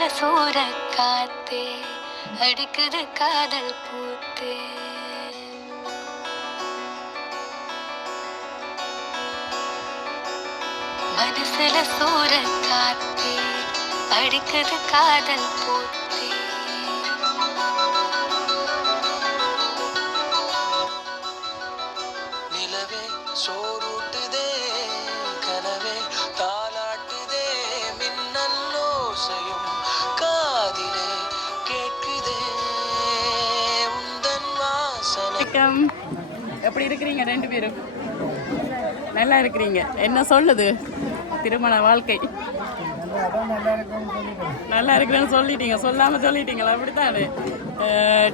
மனசுல சூற காத்தே அடிக்குது காதல் பூத்தே. மனசுல சூற காத்தே அடிக்குது காதல் பூத்தே. நிலவே சோறுட்டுதே கனவே தாலாட்டுதே மின்னல்லோசையும் காதிலே கேட்குதே உந்தன் வாசனை. எப்படி இருக்கிறீங்க ரெண்டு பேரும்? நல்லா இருக்கிறீங்க. என்ன சொல்லுது திருமண வாழ்க்கை? நல்லா இருக்கிறேன்னு சொல்லிட்டீங்க, சொல்லாமல் சொல்லிட்டீங்களா? அப்படித்தானே.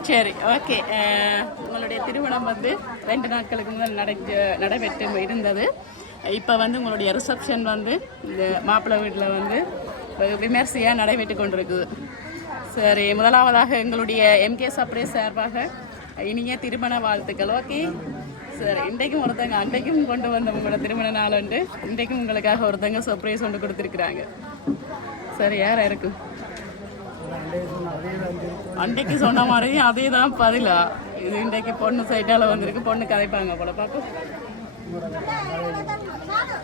சரி, ஓகே. உங்களுடைய திருமணம் வந்து 2 நாட்களுக்கு முதல் நடைபெற்று இருந்தது. இப்போ வந்து உங்களுடைய ரிசப்ஷன் வந்து இந்த மாப்பிள்ளை வீட்டில் வந்து விமர்சையாக நடைபெற்று கொண்டிருக்குது. சரி, முதலாவதாக எங்களுடைய எம்கே சர்ப்ரைஸ் சார்பாக இனிய திருமண வாழ்த்துக்கள். ஓகே. சரி, இன்றைக்கும் ஒருத்தங்க அன்றைக்கும் கொண்டு வந்த உங்களோட திருமண நாள் உண்டு. இன்றைக்கும் உங்களுக்காக ஒருத்தங்க சர்ப்ரைஸ் கொண்டு கொடுத்துருக்குறாங்க. சரி, யாரா இருக்கும்? அன்றைக்கு சொன்ன மாதிரி அதே தான் பதிலா. இது இன்றைக்கு பொண்ணு சைட்டால் வந்திருக்கு. பொண்ணு கதைப்பாங்க போல பார்ப்போம்.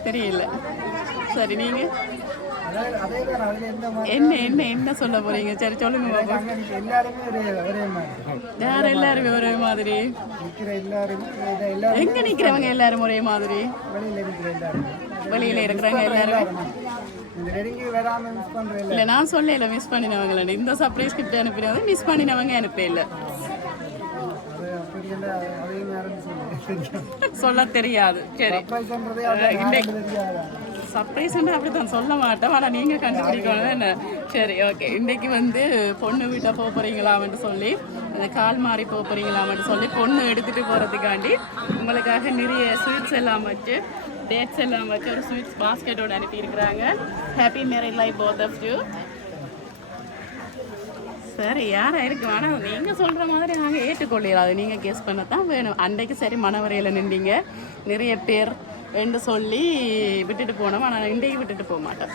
தெரியல. சரி, நீங்கள் என்ன என்ன என்ன சொல்ல போறீங்க? சரி, சொல்லுங்க பாப்பா. யார் எல்லாருமே ஒரே மாதிரி? எங்க நிக்கிறவங்க எல்லாரும் ஒரே மாதிரி? வெளியில இருக்கிறவங்க எல்லாருமே. இல்ல, நான் சொல்லல மிஸ் பண்ணினவங்க. இந்த சர்ப்ரைஸ் கிஃப்ட் அனுப்பினது மிஸ் பண்ணினவங்க அனுப்ப இல்லை. சொல்ல தெரியாது. சரி, சர்ப்ரைஸ் அப்படித்தான் சொல்ல மாட்டோம். ஆனால் நீங்கள் கண்டுபிடிக்கணும் என்ன. சரி, ஓகே. இன்றைக்கு வந்து பொண்ணு வீட்டை போக போகிறீங்களாம்னு சொல்லி, அந்த கால் மாறி போக போகிறீங்களாம்னு சொல்லி பொண்ணு எடுத்துகிட்டு போகிறதுக்காண்டி உங்களுக்காக நிறைய ஸ்வீட்ஸ் எல்லாம் வச்சு, டேட்ஸ் எல்லாம் வச்சு ஒரு ஸ்வீட்ஸ் பாஸ்கெட்டோடு அனுப்பியிருக்கிறாங்க. Happy marriage life both of you. சரி, யாராக இருக்கு? ஆனால் நீங்கள் சொல்கிற மாதிரி நாங்கள் ஏற்றுக்கொள்ளிடலாம். அது நீங்கள் கெஸ் பண்ண தான் வேணும். அன்றைக்கு சரி மனவரையில் நின்றீங்க, நிறைய பேர் என்று சொல்லி விட்டுட்டு போனோம். ஆனால் இன்றைக்கு விட்டுட்டு போக மாட்டோம்.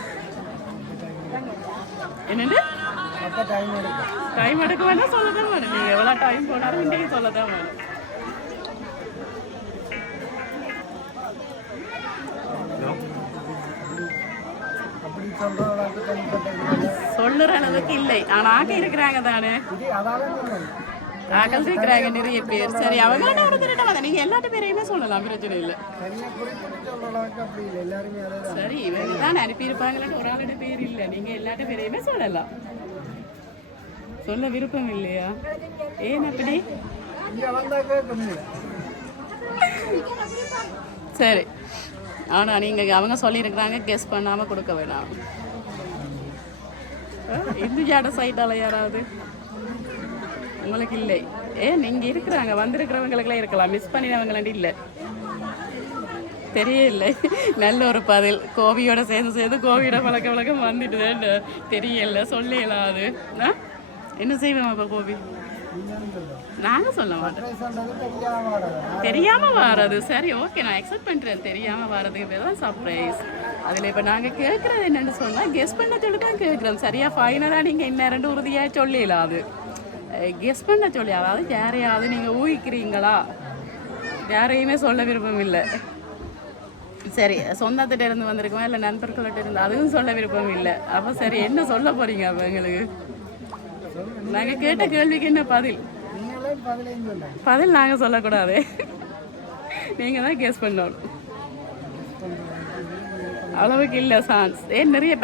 என்னென்னு டைம் எடுக்க வேண்டாம், சொல்ல தான் வேணும். நீங்கள் எவ்வளோ டைம் போனாலும் இன்றைக்கு சொல்ல தான் வேணும். சொல்லுற அளவுக்கு இல்லை. ஆனால் ஆக இருக்கிறாங்க தானே, ஆக்கள் இருக்கிறாங்க நிறைய பேர். சரி, அவங்க நீங்க எல்லாத்து பேரையுமே சொல்லலாம், பிரச்சனை இல்லை. சரி, இவங்க தான் அனுப்பியிருப்பாங்களான்னு ஒரு ஆளோட பேர் இல்லை. நீங்க எல்லாத்து பேரையுமே சொல்லலாம். சொல்ல விருப்பம் இல்லையா? ஏன் அப்படி? சரி, ஆனா நீங்க அவங்க சொல்லியிருக்கிறாங்க, கெஸ் பண்ணாம கொடுக்க வேணாம். இந்துஜாட சைட்டால யாராவது உங்களுக்கு இல்லை? நீங்க இருக்கிறாங்க, வந்திருக்கிறவங்களுக்கெல்லாம் இருக்கலாம், மிஸ் பண்ணினவங்களாண்டி இல்லை. தெரியல. நல்ல ஒரு பதில். கோவியோட சேர்ந்து கோவியோட பழக்க வழக்கம் வந்துட்டு தெரியல, சொல்லலாம். அது என்ன செய்வோம் அப்போ? கோவி நாங்கள் சொல்ல மாட்டோம். தெரியாம வர்றது. சரி, ஓகே, நான் அக்செப்ட் பண்ணுறேன். தெரியாமல் வர்றதுக்கு பேர் தான் சர்ப்ரைஸ். அதில் இப்போ நாங்கள் கேட்குறது என்னென்னு சொன்னால், கெஸ் பண்ண சொல்லி தான் கேட்குறோம். சரியா ஃபைனலாக நீங்கள் இன்னும் 2 உறுதியாக சொல்லலாம். அது கெஸ் பண்ண சொல்லி, அதாவது யாரையாவது நீங்கள் ஊகிக்கிறீங்களா? யாரையுமே சொல்ல விருப்பம் இல்லை. சரி, சொந்தத்திட்ட இருந்து வந்திருக்கோம், இல்லை நண்பர்கள்ட்ட இருந்து, அதுவும் சொல்ல விருப்பம் இல்லை. அப்போ சரி, என்ன சொல்ல போகிறீங்க அப்போ எங்களுக்கு? நாங்கள் கேட்ட கேள்விக்கு என்ன பதில்? பதில் நாங்கள் சொல்லக்கூடாது, நீங்கள் தான் கெஸ் பண்ணணும். அளவுக்கு இல்லை சான்ஸ்.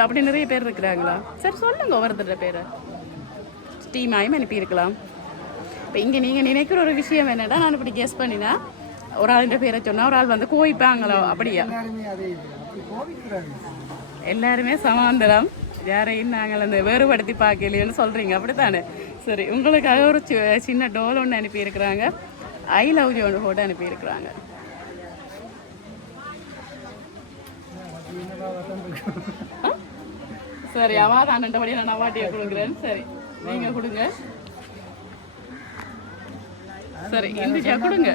அப்படி நிறைய பேர் இருக்கிறாங்களா? சரி, சொல்லுங்க ஒவ்வொருத்தர பேரை. டீமாயும் அனுப்பியிருக்கலாம். இப்போ இங்கே நீங்கள் நினைக்கிற ஒரு விஷயம் என்னடா, நான் இப்படி கெஸ் பண்ணினா ஒரு ஆளுடைய பேரை சொன்னால் ஒரு ஆள் வந்து கோவிப்பாங்களோ? அப்படியா? எல்லாருமே சமாந்தரம், யாரையும் நாங்கள் அந்த வேறுபடுத்தி பார்க்கலையோன்னு சொல்கிறீங்க, அப்படித்தானே? சரி, உங்களுக்காக ஒரு சின்ன டோல் ஒன்று அனுப்பியிருக்கிறாங்க. ஐ லவ் யூ ஒன்று போட்டு அனுப்பியிருக்கிறாங்க. சரி, அவன் அண்ணன்டபடி நான் அவாட்டியை கொடுக்குறேன். சரி, நீங்கள் கொடுங்க. சரி, இந்துஜா கொடுங்க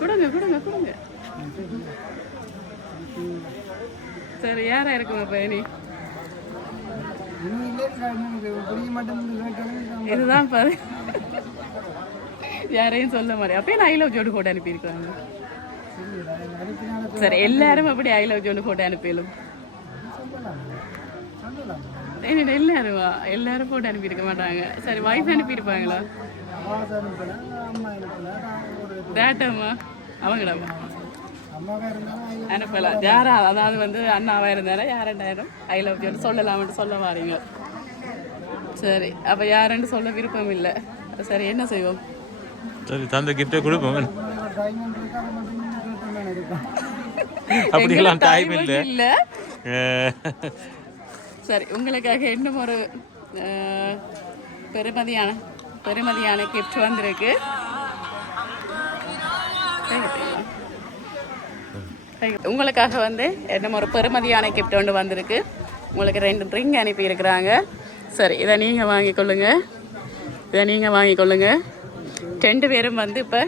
கொடுங்க கொடுங்க கொடுங்க. சரி, யாரா இருக்கும் அப்ப? நீ இதுதான் பாரு யாரையும் சொல்ல மாதிரி அப்பயே நான் ஐ லவ் ஜோடு போட்டு அனுப்பியிருக்காங்க. சரி எல்லாரும் அப்படி ஐ லவ் ஜோடு போட்டு அனுப்பிடும். எல்லாருமா எல்லாரும் போட்டு அனுப்பியிருக்க மாட்டாங்க. சரி வைஃப் அனுப்பியிருப்பாங்களா? டேட்டாமா அவங்களாமா அனுப்பலாம். யாரா அதாவது வந்து அண்ணாவா இருந்தாலும் யாரெண்டாயிரம் ஐ லவ் யூ சொல்லலாம்னு சொல்ல வாரீங்க. சரி அப்போ யாருன்னு சொல்ல விருப்பம் இல்லை. சரி என்ன செய்வோம்? சரி தந்த கிஃப்டே கொடுப்போம். அப்படிலாம் டைம் இல்லை. சரி உங்களுக்காக இன்னும் ஒரு பெருமதியான கிஃப்ட் வந்திருக்கு. உங்களுக்காக வந்து இன்னும் ஒரு பெருமதியான கிஃப்ட் ஒன்று வந்திருக்கு. உங்களுக்கு 2 ட்ரிங்க் அனுப்பியிருக்கிறாங்க. சரி இதை நீங்கள் வாங்கிக்கொள்ளுங்க. 2 பேரும் வந்து இப்போ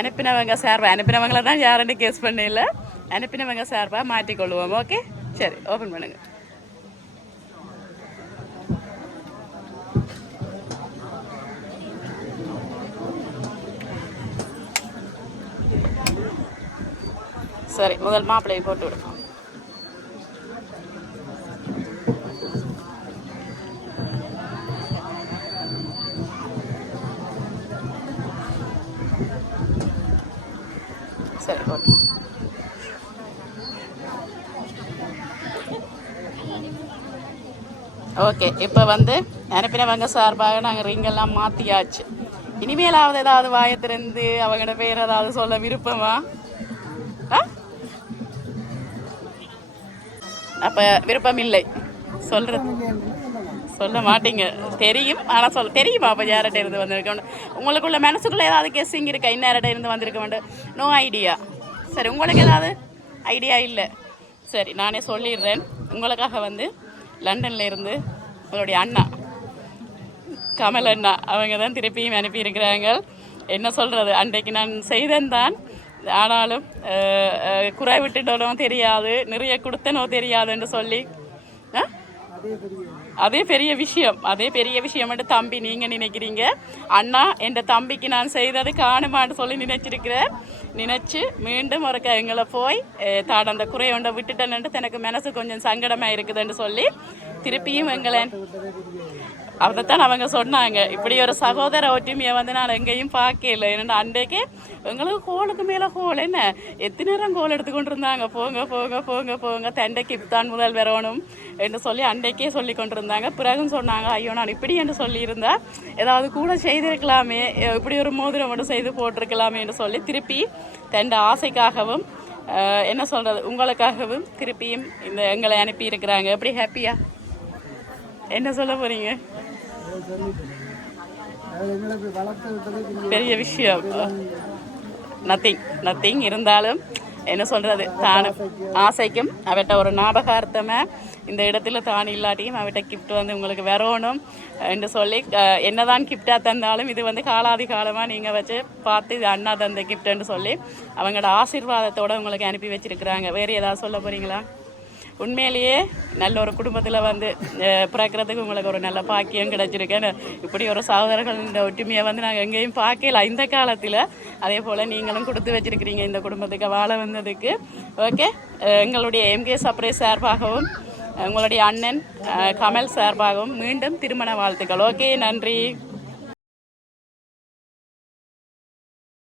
அனுப்பினவங்களை தான் யாருன்னு கேஸ் பண்ணல. அனுப்பினவங்க சார்பாக மாற்றிக்கொள்வோம். ஓகே சரி ஓப்பன் பண்ணுங்க. சரி முதல் மாப்பிள்ளையை போட்டு விடுவோம். சரி போட்டு ஓகே. இப்போ வந்து அனுப்பினவங்க சார்பாக நாங்கள் ரிங்கெல்லாம் மாற்றியாச்சு. இனிமேலாவது ஏதாவது வாயத்திலிருந்து அவங்களோட பேர் ஏதாவது சொல்ல விருப்பமா? அப்போ விருப்பம் இல்லை சொல்ல மாட்டீங்க தெரியும். ஆனால் தெரியுமா அப்போ யார்கிட்ட இருந்து வந்திருக்கோன்னு? உங்களுக்குள்ள மனசுக்குள்ளே ஏதாவது கெஸ்ஸிங் இருக்கா? இன்னார்கிட்ட இருந்து வந்திருக்க வேண்டாம். No idea. சரி உங்களுக்கு ஏதாவது ஐடியா இல்லை? சரி நானே சொல்லிடுறேன். உங்களுக்காக வந்து லண்டனில் இருந்து உங்களுடைய அண்ணா கமல் அண்ணா அவங்க தான் திருப்பியும் அனுப்பியிருக்கிறாங்க. என்ன சொல்கிறது, அன்றைக்கு நான் செய்தேன் ஆனாலும் குறை விட்டுட்டனோ தெரியாது, நிறைய கொடுத்தனோ தெரியாதுன்னு சொல்லி அதே பெரிய விஷயம் தம்பி நீங்கள் நினைக்கிறீங்க. அண்ணா என் தம்பிக்கு நான் செய்தது காணுமான்னு சொல்லி நினச்சி மீண்டும் ஒரு எங்களை போய் தாட அந்த குறையொண்டை விட்டுட்டேன்னு எனக்கு மனசு கொஞ்சம் சங்கடமாக இருக்குதுன்னு சொல்லி திருப்பியும் எங்களை அதைத்தான் அவங்க சொன்னாங்க. இப்படி ஒரு சகோதர ஒற்றுமையை வந்து நான் எங்கேயும் பார்க்கல. ஏன்னா அன்றைக்கு எங்களுக்கு கோலுக்கு மேலே கோல் என்ன எத்தனை நேரம் கோல் எடுத்துக்கொண்டு இருந்தாங்க. போங்க தண்டை கிப்தான் முதல் வரணும் என்று சொல்லி அன்றைக்கே சொல்லி கொண்டு இருந்தாங்க. பிறகும் சொன்னாங்க ஐயோ நான் இப்படி என்று சொல்லியிருந்தா ஏதாவது கூட செய்திருக்கலாமே, இப்படி ஒரு மோதிரம் மட்டும் செய்து போட்டிருக்கலாமே என்று சொல்லி திருப்பி தண்டை ஆசைக்காகவும் என்ன சொல்கிறது உங்களுக்காகவும் திருப்பியும் இந்த எங்களை அனுப்பியிருக்கிறாங்க. எப்படி ஹாப்பியா? என்ன சொல்ல போகிறீங்க? பெரிய விஷயம். நத்திங் இருந்தாலும் என்ன சொல்கிறது தானும் ஆசைக்கும் அவட்ட ஒரு ஞாபகார்த்தமாக இந்த இடத்துல தான் இல்லாட்டியும் அவட்ட கிஃப்ட் வந்து உங்களுக்கு வரணும் என்று சொல்லி என்னதான் கிஃப்டாக தந்தாலும் இது வந்து காலாதி காலமாக நீங்கள் வச்சு பார்த்து இது அண்ணா தந்த கிஃப்ட்டுன்னு சொல்லி அவங்களோட ஆசீர்வாதத்தோடு உங்களுக்கு அனுப்பி வச்சுருக்குறாங்க. வேறு ஏதாவது சொல்ல போகிறீங்களா? உண்மையிலேயே நல்ல ஒரு குடும்பத்தில் வந்து பிறக்கிறதுக்கு உங்களுக்கு ஒரு நல்ல பாக்கியம் கிடைச்சிருக்கேன். இப்படி ஒரு சகோதரர்கள் ஒற்றுமையை வந்து நாங்கள் எங்கேயும் பார்க்கல இந்த காலத்தில். அதே போல் நீங்களும் கொடுத்து வச்சுருக்கிறீங்க இந்த குடும்பத்துக்கு வாழ வந்ததுக்கு. ஓகே எங்களுடைய எம்கே சர்ப்ரைஸ் சார்பாகவும் உங்களுடைய அண்ணன் கமல் சார்பாகவும் மீண்டும் திருமண வாழ்த்துக்கள். ஓகே நன்றி.